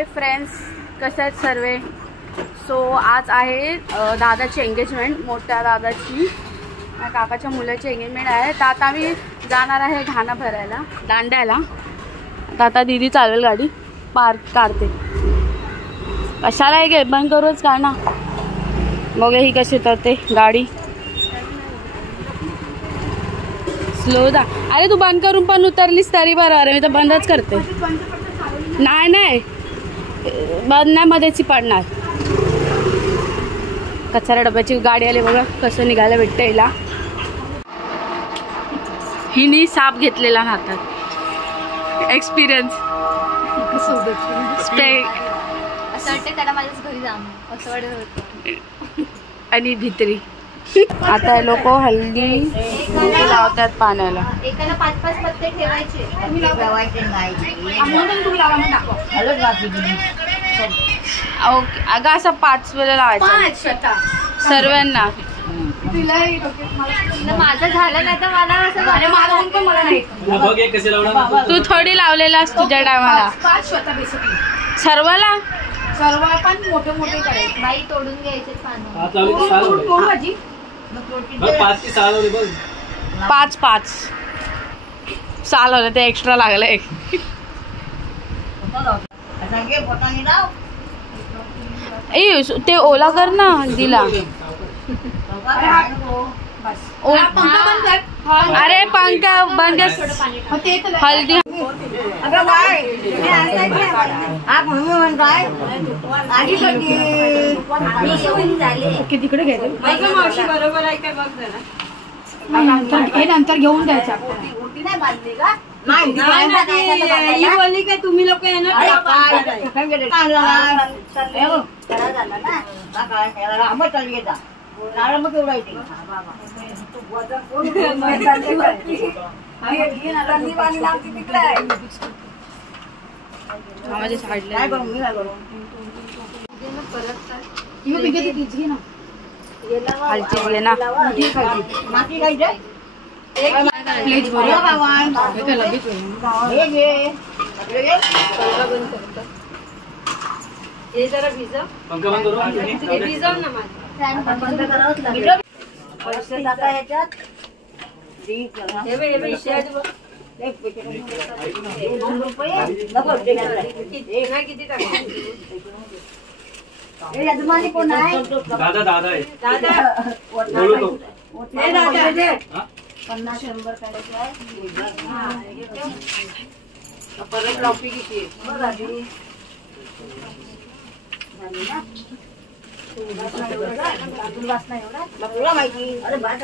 Hi friends, कसे आहेत सर्वे. So आज आहे दादाची एंगेजमेंट, मोठ्या दादाची काकाच्या मुलाची एंगेजमेंट आहे. तर आता आम्ही जाणार आहे घाणा भरायला दांड्याला. आता दीदी चालवेल गाडी, पार्क काढते. कशाला आहे गे, बंद करूच का ना. बघा ही कशी उतरते गाडी, स्लो दा. अरे तू बंद करून पण उतरलीस तरी बरं. अरे मी तर बंदच करते. नाही बंद नाही, मध्येच पडणार. कचरा डब्याची गाडी आली बघा, कसं निघायला भेटतं हिला. हिने साप घेतलेला हातात. एक्सपिरियन्स असं वाटतं त्याला माझ्याच घरी जाणं असं वाटत होतं. आणि भित्री आता लोक हल्दी लावतात पाण्याला. एकाला 5-5 पत्ते ठेवायचे. ओके अगं असं 5 वेळा लावायचं सर्वांना. माझं झालं नाही तर मला असं तू थोडी लावलेलास तुझ्या टायमाला. सर्वाला सर्व पण मोठे मोठे करायचे. बाई तोडून घ्यायचे पानं. 5 साल होते ते एक्स्ट्रा लागले. ते ओला कर ना हल्दीला. अरे पंखा बंद हल्दी. तिकडे घ्यायचं बरोबर आहे काय बघ जरा. हे नंतर घेऊन द्यायचं. बोलली काय तुम्ही लोक माझ्या साईडला प्लीज हे जरा भिजव. भिजव ना माझं. पैसे टाका ह्याच्यात. किती टाका. यजमानी कोण आहे? दादा आहे. दादा 50-100 काढायचे आहे. परत लावपी किती झाली ना. तुला माहिती. अरे बात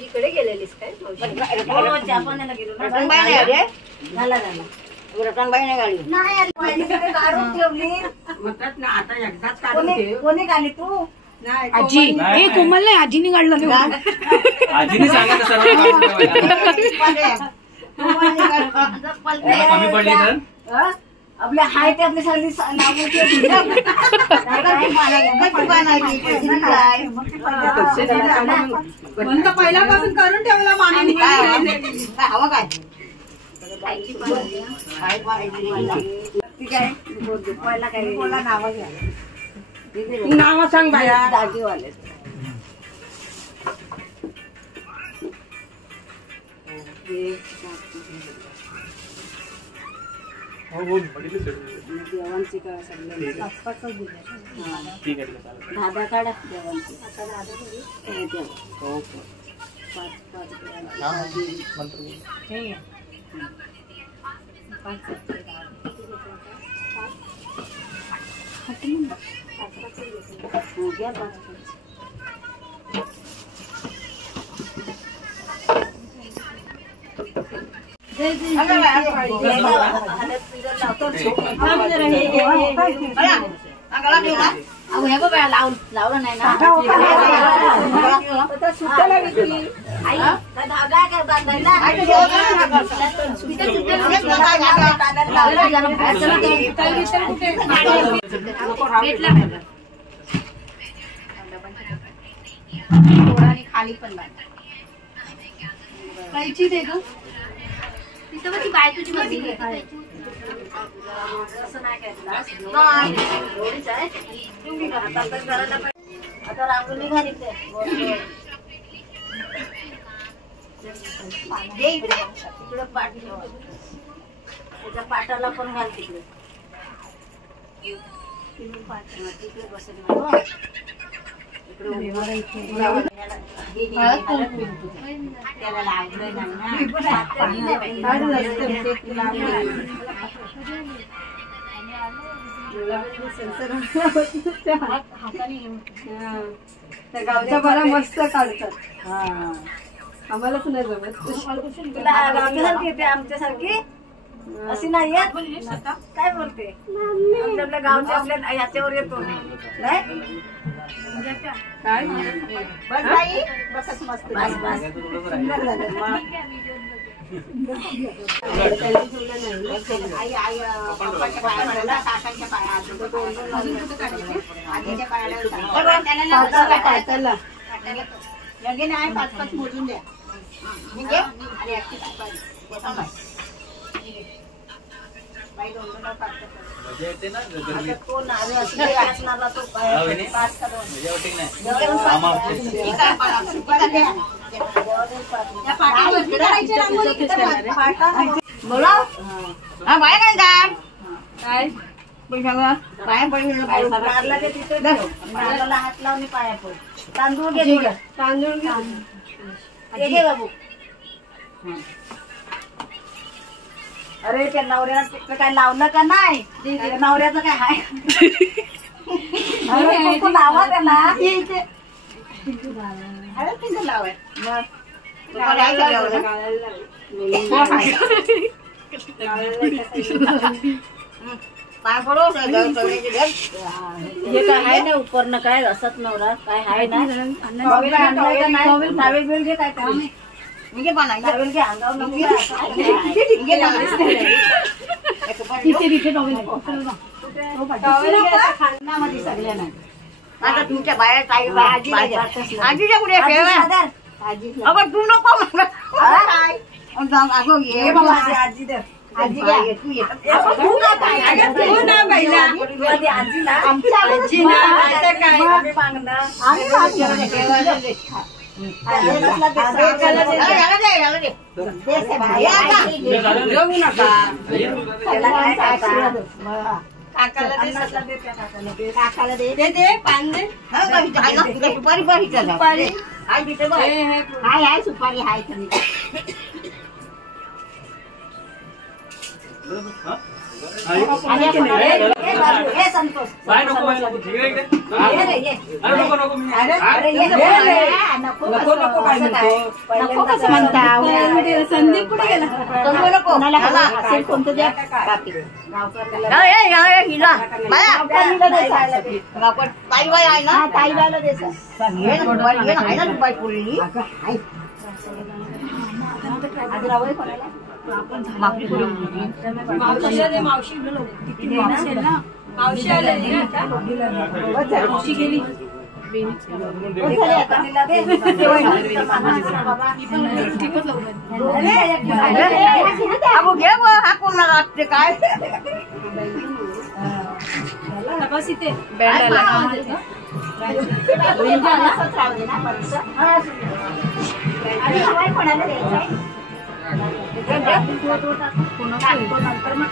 इकडे गेलेलीस काय? रतनबाईने गाडी आता एकदाच कोणी गाडी तू. आजी हे कोमल नाही, आजीने काढलं. आजीने आपल्या हाय ते आपली सगळी पहिल्यापासून करून ठेवला मानाने. हवं काय पहिला काय बोला. नाव घ्या, नाव सांग बाया. दागीवाले देवांची का दादा काढा देवांची. लावलं नाही ना. खाली पण कैची दे ग. तिथं बघ ती बाय तुझी मम्मी असं नाही काय एवढीच आहे. आता रांगोळी घालीते. तिकडे पाठ ठेवा. त्याच्या पाटाला पण घाल तिकडे. तिकडे बसेल त्याला लागलं त्या गावच्या बरा मस्त काढतात. आम्हालाच नाही जमत. तुला गावच्यासारखी येते आमच्यासारखी अशी नाही येत. काय बोलते आपल्या गावच्या आपल्या याच्यावर येतो नाही काय बस बाई बसच मस्त सुंदर झालं. आई आई पप्पाच्या पाया पडायला काकांच्या पाया अजून कुठे काढायचे आजीच्या पायाला लगे नाही 5-5 मोजून द्या. म्हणजे आणि एकटी बाई 2-2 पाठतात. तो नावे असले असणारा तो 5 का 2 बोला. हा बाय काय काय काय पैशाला पाया पडलं मारला ते तिथे मारला हात लावून पाया पड. तांदूळ घे. तांदूळ घे. घे बाबू. अरे त्या नवऱ्याला काय लावलं का नाही. नवऱ्याचं काय हाय लावा त्याला. अरे तिथे लावाय पाय पडो. हे काय आहे ना उपरनं काय असत नवरा काय आहे ना. टावेल बिल घे काय काय म्हणजे पण टावेल घे अंगावर खाण्यामध्ये सगळ्या नाही. आता तुमच्या बाहेर आजीच्या पुढे अगं तू नको अगं ये आजी दे. आजी तू ये काकाला दे पान दे. सुपारी सुपारी हाय सुपारी हाय. संतोष संदीप कुठे गेला. कोणतं द्या ताईबाई आहे ना. ताईबाईला दे आहे ना दुपारी पोळी. आजरावय कोणाला मावशी गेली. घे हा कोणाला वाटते काय इथे कोणाला द्यायचं. नंतर मग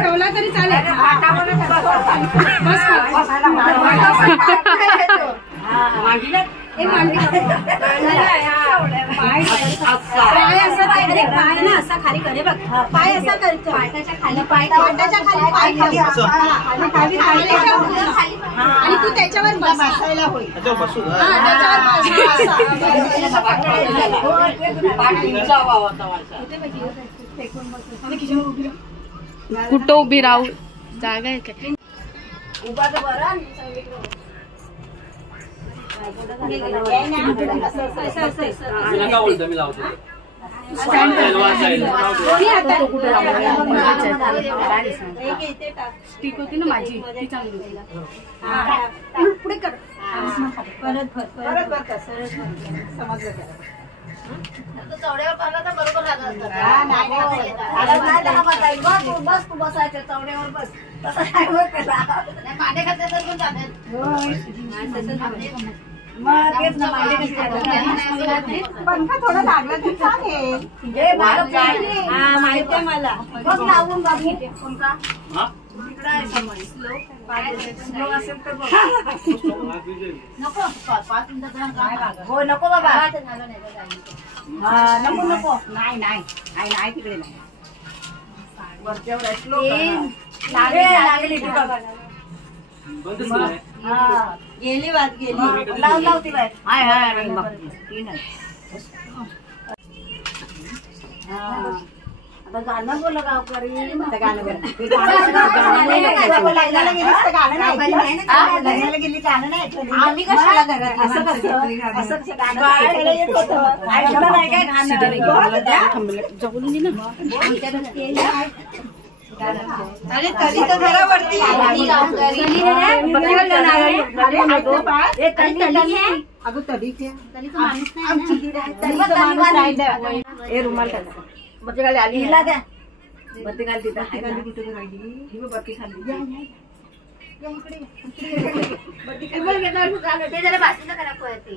ठेवला तरी चालेल. पाय असा पाय ना असा खाली करे बघ. पाय असा करतो. पाटाच्या खाली पाय पाय खाली आणि तू त्याच्यावर बसायला होईल. कुठं उभी राहू जागा आहे काय. उभा तर बरं नका बोलतो मी लावतो स्टिक होती ना माझी ती चांगली होती. पुढे कर परत भर समजलं चवड्यावर पाहिलं तर बरोबर बस तू बसायचं चवड्यावर बस तसं नाही होत त्याला. मांडे घातले तर पण चालेल. मग तेच ना मांडे घातले पंखा थोडा लागला तर चालेल. माहिती आहे मला बघ लावून बाबू पंखा तिकडे आहे समोर स्लो असेल तर बघ. नको 5 मिनिटं हो नको बाबा नको नाही नाही तिकडे नाही वरच्यावर स्लो लागली गेली वाट गेली लाव ती बाय आता गाणं बोल गावकरी गाणं गेली गाणं नाही आम्ही कशाला घरात असं अरे तरी तर जरा वरती अगं तरी रुमाल बत्ती खाली आली हिला द्या बत्ती खाली तिथं कुठे राहिली बत्ती खाली ते जरा बाजूला करा पळते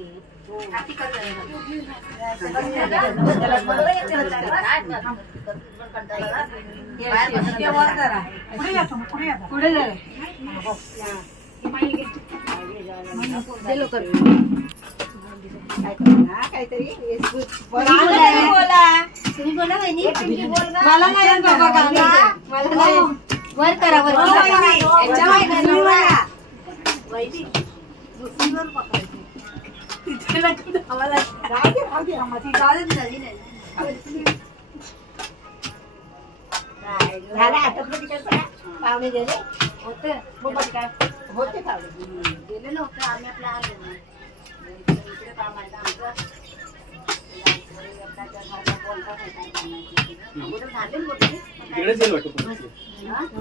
पुढे जरा काहीतरी तुम्ही बोला वहिनी मला नाही बाबा मला नाही वर करा वर पाहुणे गेले होते होते पाहुणे गेले नव्हते आम्ही आपल्या आले इकडे काम आहे आमचं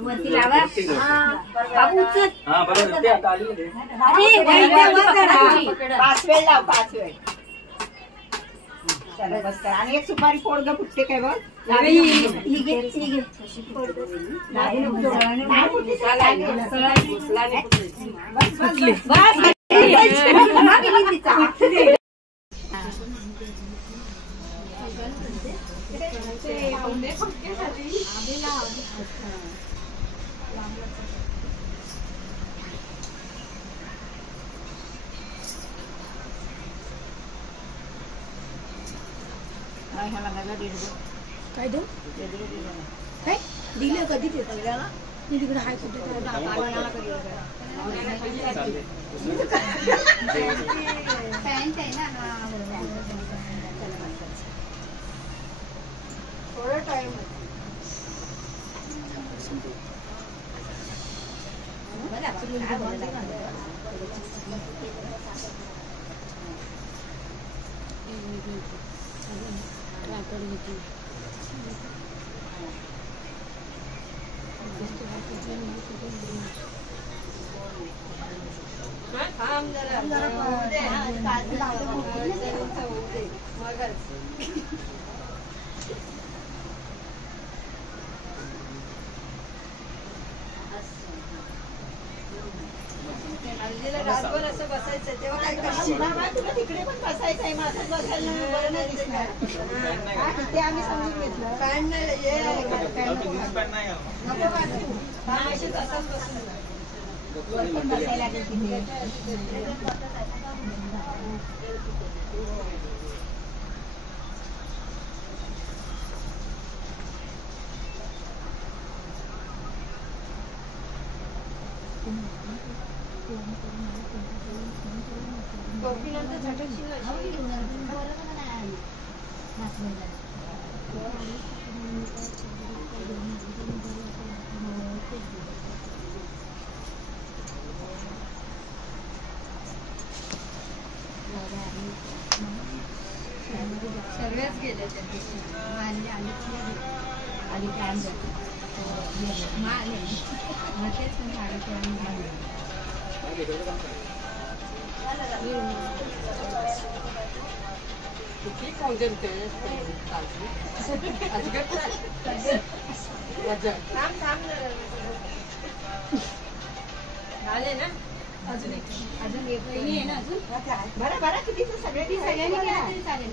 वरती लावा बाबू उचल 5 वेळ लाव 5 वेळ चला बस कर आणि एक सुपारी फोड ग फुटते काय बघ ही घे काय देऊ काय दिलं कधी ते सगळ्याला तिकडे हाय कुठे पॅन्ट आहे ना थोडा टाइम रातभर असं बसायचं तेव्हा काय करशील तुला तिकडे पण बसायचं आहे माझं बसायला बरं नाही दिसणार ते आम्ही समजून घेतलं पॅन्ट नाही तसंच बसायला गोपीनंतर झटकशील सर्वच गेले त्या दिवशी आली प्लॅन मग तेच पण झाले ना अजून एक आहे ना अजून बरं किती सगळे सगळ्यांनी चालेल